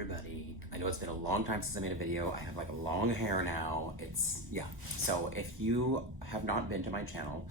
Everybody, I know it's been a long time since I made a video. I have like long hair now. So if you have not been to my channel,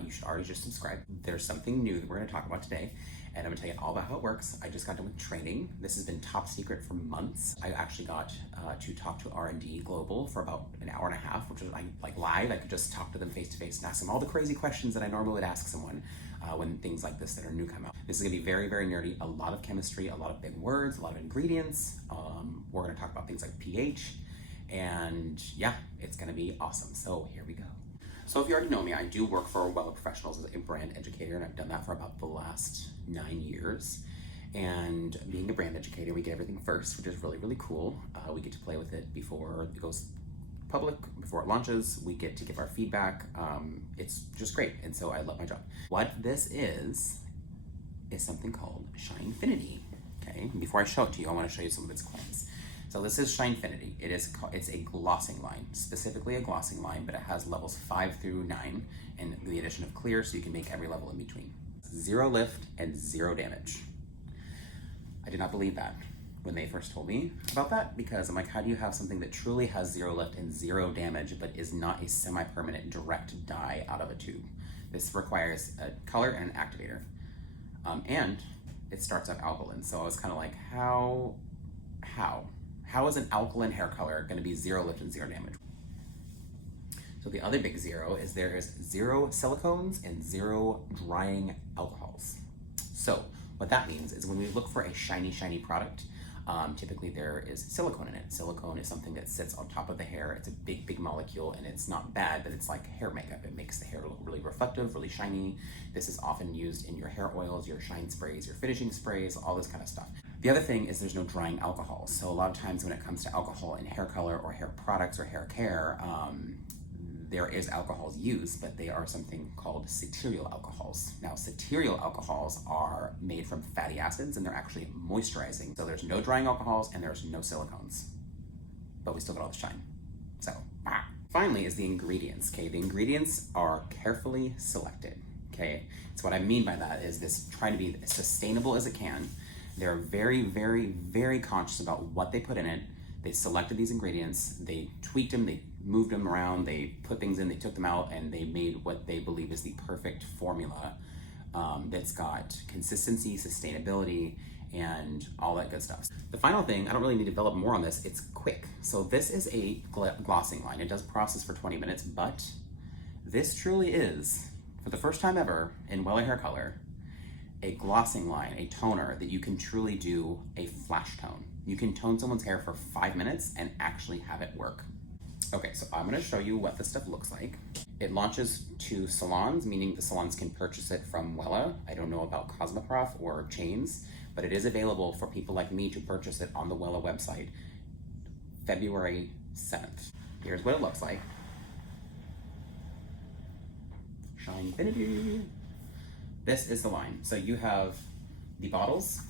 you should already just subscribe. There's something new that we're gonna talk about today, and I'm gonna tell you all about how it works. I just got done with training. This has been top secret for months. I actually got to talk to R&D Global for about an hour and a half, which was like live. I could just talk to them face to face and ask them all the crazy questions that I normally would ask someone when things like this that are new come out. This is gonna be very, very nerdy, a lot of chemistry, a lot of big words, a lot of ingredients. We're gonna talk about things like pH, and yeah, it's gonna be awesome. So here we go. So if you already know me, I do work for Wella Professionals as a brand educator, and I've done that for about the last 9 years. And being a brand educator, we get everything first, which is really, really cool. We get to play with it before it goes public, before it launches. We get to give our feedback. It's just great, and so I love my job. What this is something called Shinefinity. Okay, before I show it to you, I want to show you some of its claims. So this is Shinefinity. It's a glossing line, specifically a glossing line, but it has levels 5 through 9, and the addition of clear, so you can make every level in between. 0 lift and 0 damage. I did not believe that when they first told me about that, because I'm like, how do you have something that truly has 0 lift and 0 damage, but is not a semi-permanent direct dye out of a tube? This requires a color and an activator. And it starts out alkaline. So I was kind of like, how is an alkaline hair color going to be 0 lift and 0 damage? So the other big 0 is there is 0 silicones and 0 drying alcohols. So what that means is when we look for a shiny product, typically there is silicone in it. Silicone is something that sits on top of the hair. It's a big molecule, and it's not bad, but it's like hair makeup. It makes the hair look really reflective, really shiny. This is often used in your hair oils, your shine sprays, your finishing sprays, all this kind of stuff. The other thing is there's no drying alcohol. So a lot of times when it comes to alcohol in hair color or hair products or hair care, there is alcohols used, but they are something called ceteriol alcohols. Now, ceteriol alcohols are made from fatty acids, and they're actually moisturizing. So there's no drying alcohols and there's no silicones, but we still get all the shine. So, finally is the ingredients, okay? The ingredients are carefully selected, okay? So what I mean by that is this trying to be as sustainable as it can. They're very conscious about what they put in it. They selected these ingredients, they tweaked them, they moved them around, they put things in, they took them out, and they made what they believe is the perfect formula that's got consistency, sustainability, and all that good stuff. The final thing, I don't really need to develop more on this, it's quick. So this is a glossing line. It does process for 20 minutes, but this truly is, for the first time ever in Wella hair color, a glossing line, a toner that you can truly do a flash tone. You can tone someone's hair for 5 minutes and actually have it work. Okay, so I'm gonna show you what this stuff looks like. It launches to salons, meaning the salons can purchase it from Wella. I don't know about Cosmoprof or chains, but it is available for people like me to purchase it on the Wella website February 7th. Here's what it looks like. Shinefinity. This is the line. So you have the bottles.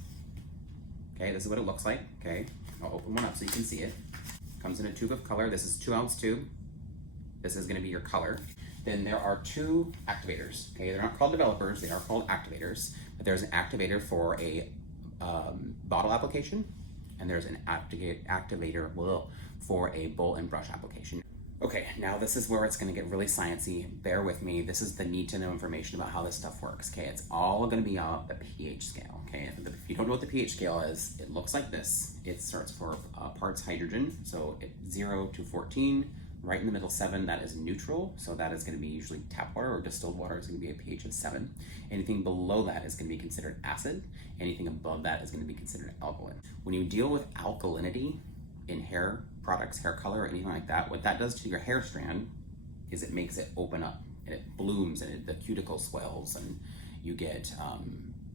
Okay, this is what it looks like. Okay, I'll open one up so you can see it. Comes in a tube of color. This is 2-ounce tube. This is gonna be your color. Then there are 2 activators. Okay, they're not called developers, they are called activators. But there's an activator for a bottle application, and there's an activator for a bowl and brush application. Okay, now this is where it's gonna get really sciencey. Bear with me. This is the need to know information about how this stuff works. Okay, it's all gonna be on the pH scale. Okay, if you don't know what the pH scale is, it looks like this. It starts for parts hydrogen, so 0 to 14. Right in the middle, 7, that is neutral. So that is gonna be usually tap water or distilled water. It's gonna be a pH of 7. Anything below that is gonna be considered acid. Anything above that is gonna be considered alkaline. When you deal with alkalinity in hair products, hair color, or anything like that, what that does to your hair strand is it makes it open up, and it blooms, and the cuticle swells, and you get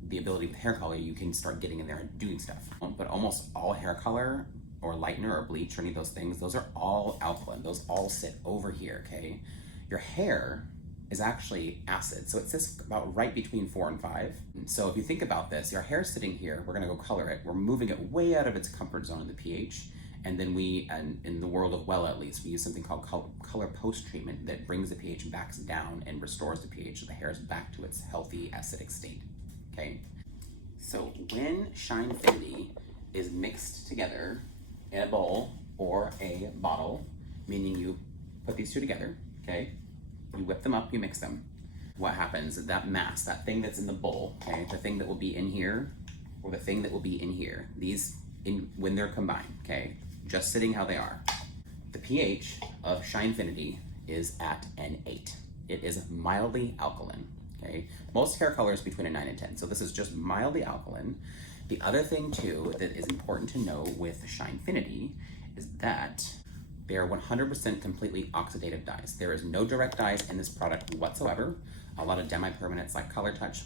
the ability with hair color, you can start getting in there and doing stuff. But almost all hair color or lightener or bleach or any of those things, those are all alkaline. Those all sit over here, okay? Your hair is actually acid, so it sits about right between 4 and 5. So if you think about this, your hair's sitting here, we're gonna go color it, we're moving it way out of its comfort zone in the pH, and then and in the world of Wella at least, we use something called color post-treatment that brings the pH back down and restores the pH so the hair is back to its healthy acidic state, okay? So when Shinefinity is mixed together in a bowl or a bottle, meaning you put these two together, okay? You whip them up, you mix them. What happens, that mass, that thing that's in the bowl, okay, the thing that will be in here, or the thing that will be in here, these, when they're combined, okay, just sitting how they are, the pH of Shinefinity is at an 8. It is mildly alkaline, okay? Most hair color is between a 9 and 10, so this is just mildly alkaline. The other thing too that is important to know with Shinefinity is that they are 100% completely oxidative dyes. There is no direct dyes in this product whatsoever. A lot of demi-permanents like Color Touch,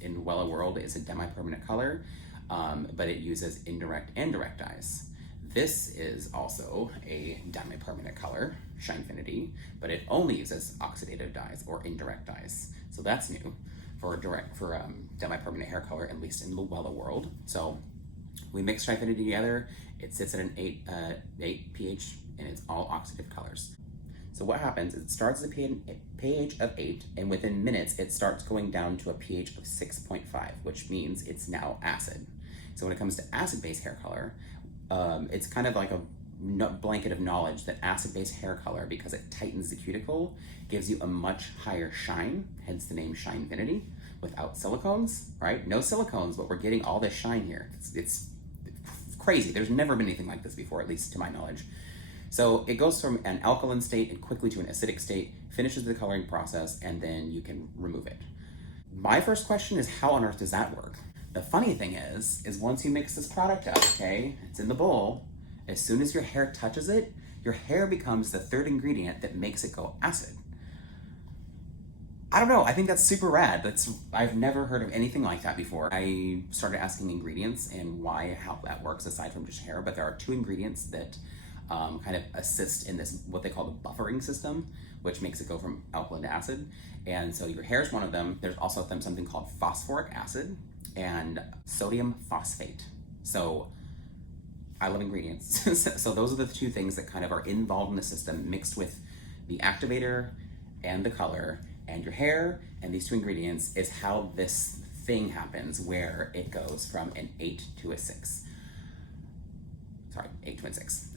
in Wella World is a demi-permanent color, but it uses indirect and direct dyes. This is also a demi-permanent color, Shinefinity, but it only uses oxidative dyes or indirect dyes. So that's new for demi-permanent hair color, at least in the Wella world. So we mix Shinefinity together. It sits at an 8 pH, and it's all oxidative colors. So what happens is it starts at a pH of 8, and within minutes it starts going down to a pH of 6.5, which means it's now acid. So when it comes to acid-based hair color, it's kind of like a blanket of knowledge that acid-based hair color, because it tightens the cuticle, gives you a much higher shine, hence the name Shinefinity, without silicones, right? No silicones, but we're getting all this shine here. It's crazy. There's never been anything like this before, at least to my knowledge. So it goes from an alkaline state and quickly to an acidic state, finishes the coloring process, and then you can remove it. My first question is, how on earth does that work? The funny thing is once you mix this product up, okay, it's in the bowl, as soon as your hair touches it, your hair becomes the third ingredient that makes it go acid. I don't know, I think that's super rad. I've never heard of anything like that before. I started asking ingredients and how that works aside from just hair, but there are 2 ingredients that kind of assist in this, what they call the buffering system, which makes it go from alkaline to acid. And so your hair is one of them. There's also something called phosphoric acid and sodium phosphate. So I love ingredients. So those are the 2 things that kind of are involved in the system, mixed with the activator and the color, and your hair, and these 2 ingredients is how this thing happens, where it goes from an 8 to a 6. Sorry, 8 to a 6.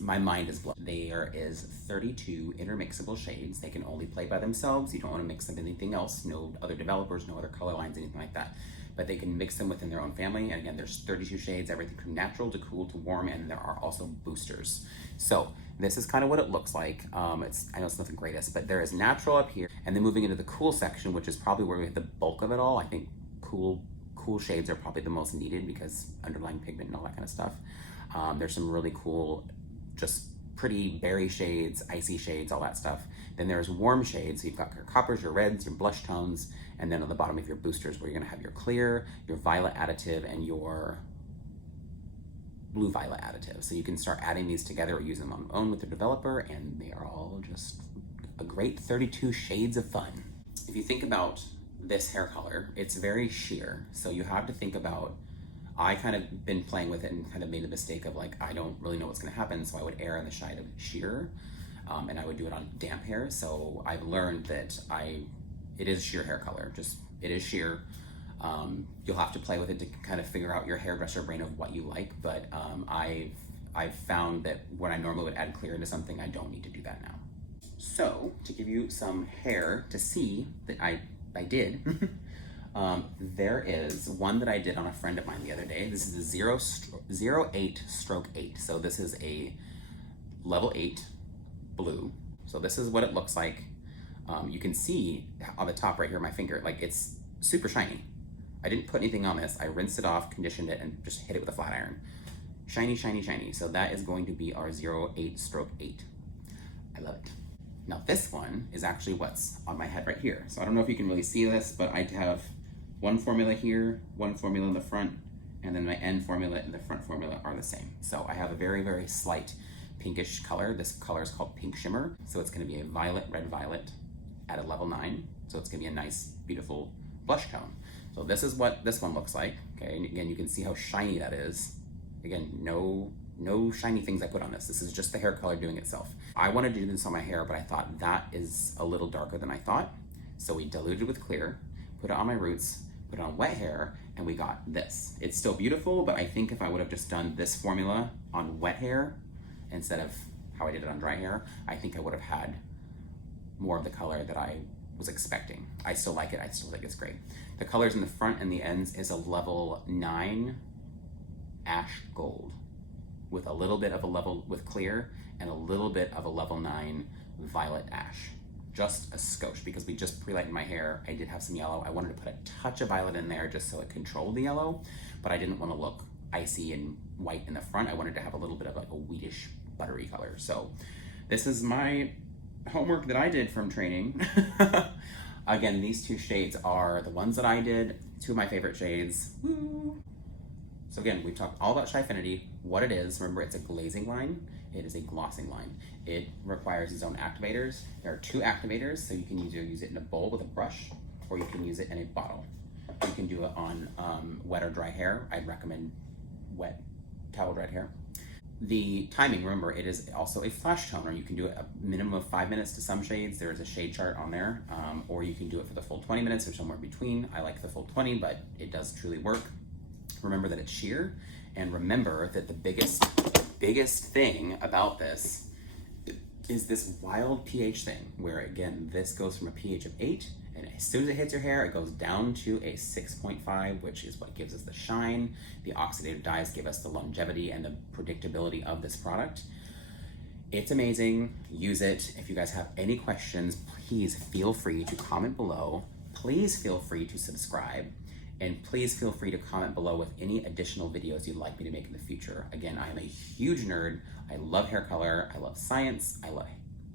My mind is blown. There is 32 intermixable shades. They can only play by themselves. You don't want to mix them with anything else. No other developers, no other color lines, anything like that. But they can mix them within their own family. And again, there's 32 shades, everything from natural to cool to warm, and there are also boosters. So this is kind of what it looks like. I know it's not the greatest, but there is natural up here. And then moving into the cool section, which is probably where we have the bulk of it all. I think cool shades are probably the most needed because underlying pigment and all that kind of stuff. There's some really cool, just pretty berry shades, icy shades, all that stuff. Then there's warm shades. So you've got your coppers, your reds, your blush tones, and then on the bottom of your boosters where you're gonna have your clear, your violet additive, and your blue violet additive. So you can start adding these together or use them on their own with the developer, and they are all just a great 32 shades of fun. If you think about this hair color, it's very sheer. So you have to think about, I kind of been playing with it and kind of made the mistake of like, I don't really know what's gonna happen, so I would err on the side of sheer, and I would do it on damp hair. So I've learned that it is sheer hair color, it is sheer. You'll have to play with it to kind of figure out your hairdresser brain of what you like, but I've found that when I normally would add clear into something, I don't need to do that now. So to give you some hair to see that I did, there is one that I did on a friend of mine the other day. This is a 08 stroke 8. So this is a level 8 blue. So this is what it looks like. You can see on the top right here, my finger, like it's super shiny. I didn't put anything on this. I rinsed it off, conditioned it, and just hit it with a flat iron. Shiny, shiny, shiny. So that is going to be our 08 stroke 8. I love it. Now this one is actually what's on my head right here. So I don't know if you can really see this, but I have one formula here, one formula in the front, and then my end formula and the front formula are the same. So I have a very, very slight pinkish color. This color is called Pink Shimmer. So it's gonna be a violet, red violet at a level 9. So it's gonna be a nice, beautiful blush tone. So this is what this one looks like. Okay, and again, you can see how shiny that is. Again, no shiny things I put on this. This is just the hair color doing itself. I wanted to do this on my hair, but I thought that is a little darker than I thought. So we diluted with clear, put it on my roots, put it on wet hair, and we got this. It's still beautiful, but I think if I would have just done this formula on wet hair instead of how I did it on dry hair, I think I would have had more of the color that I was expecting. I still like it. I still think it's great. The colors in the front and the ends is a level 9 ash gold with a little bit of a level with clear and a little bit of a level 9 violet ash. Just a skosh, because we just pre-lightened my hair. I did have some yellow. I wanted to put a touch of violet in there just so it controlled the yellow, but I didn't want to look icy and white in the front. I wanted to have a little bit of like a wheatish, buttery color. So this is my homework that I did from training. Again, these two shades are the ones that I did, two of my favorite shades. Woo! So again, we've talked all about Shinefinity, what it is. Remember, it's a glazing line. It is a glossing line. It requires its own activators. There are 2 activators, so you can either use it in a bowl with a brush, or you can use it in a bottle. You can do it on wet or dry hair. I'd recommend wet towel dried hair. The timing, remember, it is also a flash toner. You can do it a minimum of 5 minutes to some shades. There is a shade chart on there, or you can do it for the full 20 minutes or somewhere between. I like the full 20, but it does truly work. Remember that it's sheer, and remember that the biggest thing about this is this wild pH thing, where again, this goes from a pH of 8, and as soon as it hits your hair, it goes down to a 6.5, which is what gives us the shine. The oxidative dyes give us the longevity and the predictability of this product. It's amazing. Use it. If you guys have any questions, please feel free to comment below. Please feel free to subscribe. And please feel free to comment below with any additional videos you'd like me to make in the future. Again, I am a huge nerd. I love hair color. I love science. I love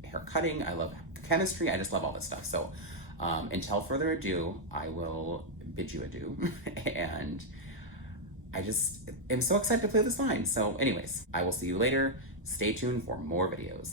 hair cutting. I love chemistry. I just love all this stuff. So until further ado, I will bid you adieu. And I just am so excited to play this line. So anyways, I will see you later. Stay tuned for more videos.